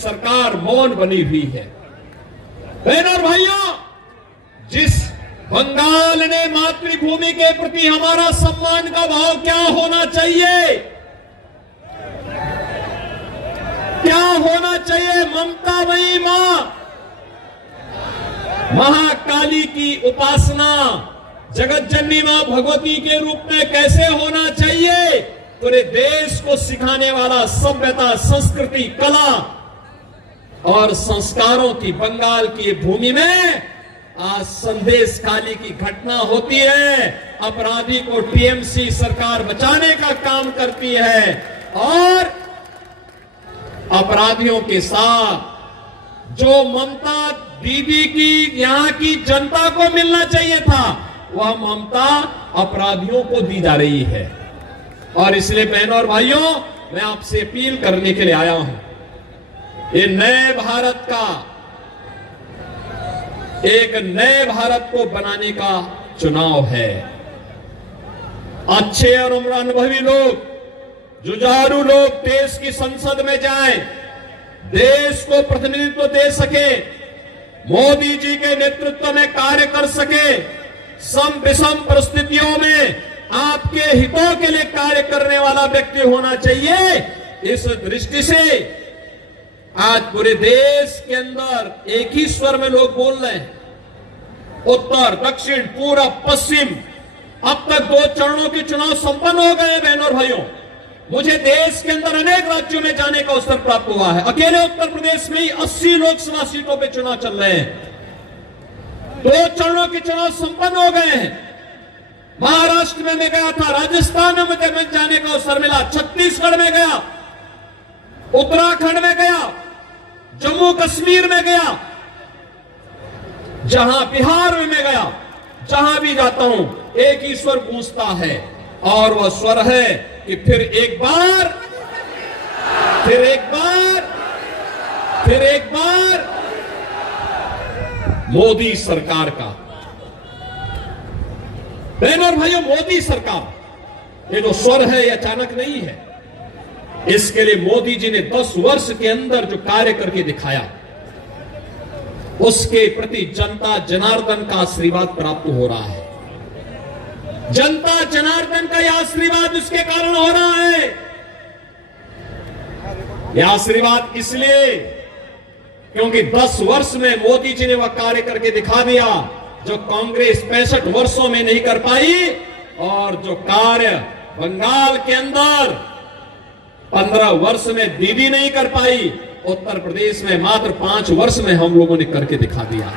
सरकार मौन बनी हुई है। बहनों और भाइयों, जिस बंगाल ने मातृभूमि के प्रति हमारा सम्मान का भाव क्या होना चाहिए, क्या होना चाहिए? ममतामयी मां महाकाली की उपासना जगत जननी मां भगवती के रूप में कैसे होना चाहिए, पूरे देश को सिखाने वाला सभ्यता, संस्कृति, कला और संस्कारों की बंगाल की भूमि में आज संदेश काली की घटना होती है। अपराधी को टीएमसी सरकार बचाने का काम करती है और अपराधियों के साथ जो ममता दीदी की यहां की जनता को मिलना चाहिए था, वह ममता अपराधियों को दी जा रही है। और इसलिए बहनों और भाइयों, मैं आपसे अपील करने के लिए आया हूं, ये नए भारत का, एक नए भारत को बनाने का चुनाव है। अच्छे और अनुभवी लोग, जुझारू लोग देश की संसद में जाएं, देश को प्रतिनिधित्व दे सके, मोदी जी के नेतृत्व में कार्य कर सके, सम विषम परिस्थितियों में आपके हितों के लिए कार्य करने वाला व्यक्ति होना चाहिए। इस दृष्टि से आज पूरे देश के अंदर एक ही स्वर में लोग बोल रहे हैं, उत्तर, दक्षिण, पूरब, पश्चिम। अब तक 2 चरणों के चुनाव संपन्न हो गए हैं। बहनों और भाइयों, मुझे देश के अंदर अनेक राज्यों में जाने का अवसर प्राप्त हुआ है। अकेले उत्तर प्रदेश में ही 80 लोकसभा सीटों पे चुनाव चल रहे हैं। 2 चरणों के चुनाव संपन्न हो गए हैं। महाराष्ट्र में मैं गया था, राजस्थान में मुझे जाने का अवसर मिला, छत्तीसगढ़ में गया, उत्तराखंड में गया, जम्मू कश्मीर में गया, जहां बिहार में मैं गया, जहां भी जाता हूं एक ही स्वर गूंजता है, और वह स्वर है कि फिर एक बार, फिर एक बार, फिर एक बार मोदी सरकार का। बहनों और भाइयों, मोदी सरकार, ये जो स्वर है ये अचानक नहीं है। इसके लिए मोदी जी ने 10 वर्ष के अंदर जो कार्य करके दिखाया, उसके प्रति जनता जनार्दन का आशीर्वाद प्राप्त हो रहा है। जनता जनार्दन का यह आशीर्वाद उसके कारण हो रहा है। यह आशीर्वाद इसलिए क्योंकि 10 वर्ष में मोदी जी ने वह कार्य करके दिखा दिया जो कांग्रेस 65 वर्षों में नहीं कर पाई, और जो कार्य बंगाल के अंदर 15 वर्ष में दीदी नहीं कर पाई, उत्तर प्रदेश में मात्र 5 वर्ष में हम लोगों ने करके दिखा दिया।